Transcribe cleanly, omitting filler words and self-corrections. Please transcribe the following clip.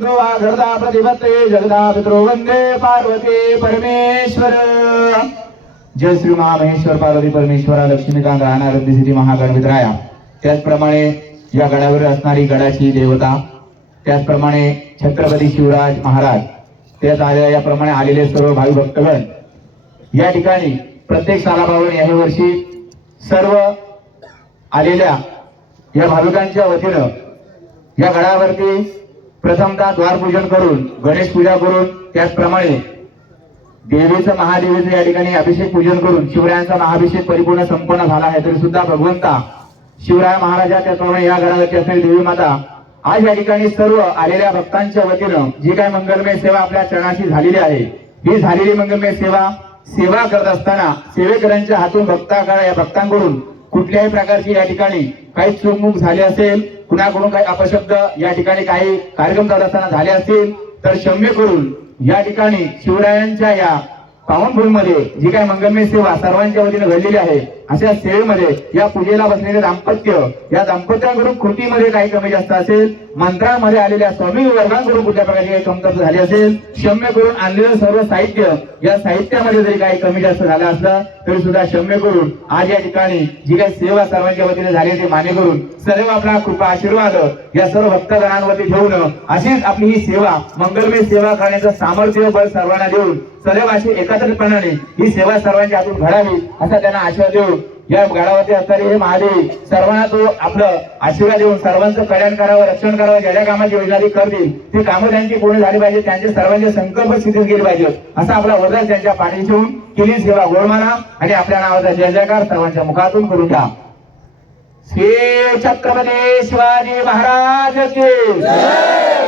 घरदा प्रतिपत्ते जगदा पितरो वंदे पार्वती परमेश्वर। जय श्री महामहेश्वर पार्वती परमेश्वरा लक्ष्मीकांत राहणार सिद्धी महागणपतराया। त्याचप्रमाणे या गडावर असणारी गडाची देवता, त्याचप्रमाणे छत्रपती शिवराज महाराज, त्याच याप्रमाणे आलेले सर्व भावी भक्तगण या ठिकाणी प्रत्येक सालाबावन या वर्षी सर्व आलेल्या या भाविकांच्या वतीनं या गडावरती प्रथमतः द्वारपूजन करून गणेश पूजा करून त्याचप्रमाणे देवीचं महादेवीचं या ठिकाणी अभिषेक पूजन करून शिवरायांचा महाअभिषेक परिपूर्ण संपन्न झाला आहे। तरी सुद्धा भगवंता शिवराय महाराजा त्याप्रमाणे या गडावरची असलेली देवी माता आज या ठिकाणी सर्व आलेल्या भक्तांच्या वतीनं जी काय मंगलमय सेवा आपल्या चरणाशी झालेली आहे, ही झालेली मंगलमय सेवा करत असताना सेवेकरांच्या हातून भक्तांकडून कुठल्याही प्रकारची या ठिकाणी काही चूकमूक झाली असेल, कुणाकडून काही अपशब्द या ठिकाणी काही कार्यक्रम चालत असताना झाले असतील तर क्षम्य करून या ठिकाणी शिवरायांच्या या पावनभूमीमध्ये जी काही मंगलमय सेवा सर्वांच्या वतीने घडलेली आहे, अशा सेवेमध्ये या पूजेला बसलेले दाम्पत्य, या दाम्पत्याकडून कृतीमध्ये काही कमी जास्त असेल, मंत्रांमध्ये आलेल्या स्वामी वर्गांकडून कुठल्या प्रकारची काही कमतरता झाली असेल, क्षम्य करून आणलेलं सर्व साहित्य या साहित्यामध्ये जरी काही कमी जास्त झालं असलं तरी सुद्धा क्षम्य करून आज या ठिकाणी जी काही सेवा सर्वांच्या वतीने झाली ते मान्य करून सर्व आपला कृपा आशीर्वाद या सर्व भक्तगणांवरती ठेवून अशीच आपली ही सेवा मंगलमय सेवा करण्याचं सामर्थ्य बळ सर्वांना देऊन सर्व अशी एकत्रितपणाने ही सेवा सर्वांच्या हातून घडावी असा त्यांना आशीर्वाद देऊन या गडावरती असणारे हे महादेव सर्वांना तो आपलं आशीर्वाद देऊन सर्वांचं कल्याण करावं, रक्षण करावं, ज्या ज्या कामाची योजना करतील ती कामं त्यांची पूर्ण झाली पाहिजे, त्यांचे सर्वांचे संकल्प सिद्ध केले पाहिजेत असा आपला वरदान त्यांच्या पाठीशी ठेवून केली सेवा गोडमाना आणि आपल्या नावाचा जय जयकार सर्वांच्या मुखातून करून घ्या। श्री छत्रपती शिवाजी महाराज की जय।